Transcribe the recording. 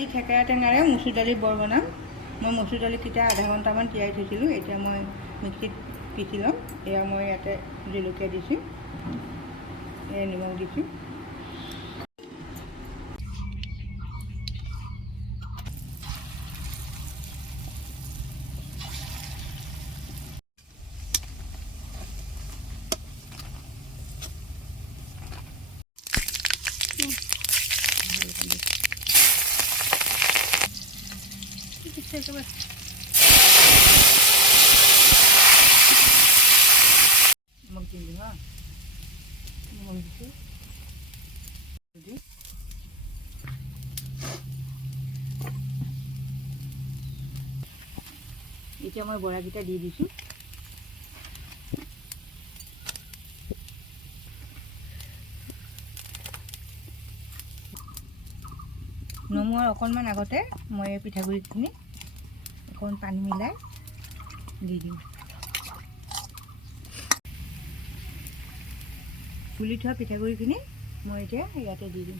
আজি থেকেৰা টেঙাৰে মচুৰ দালি বৰ বনাম। মই মচুৰ দালিকেইটা আধা ঘণ্টামান তিয়াই থৈছিলোঁ, এতিয়া মই মিক্সিত পিচি ল'ম। এয়া মই ইয়াতে জলকীয়া দিছোঁ, এয়া নিমখ দিছোঁ। নিমখ দিলোঁ হা, নিমখ দিছোঁ। এতিয়া মই বৰাকেইটা দি দিছোঁ। নমোৱাৰ অকণমান আগতে মই এই পিঠাগুড়িখিনি অকণমান পানী মিলাই দি দিম। ফুলি থোৱা পিঠাগুড়িখিনি মই এতিয়া ইয়াতে দি দিম।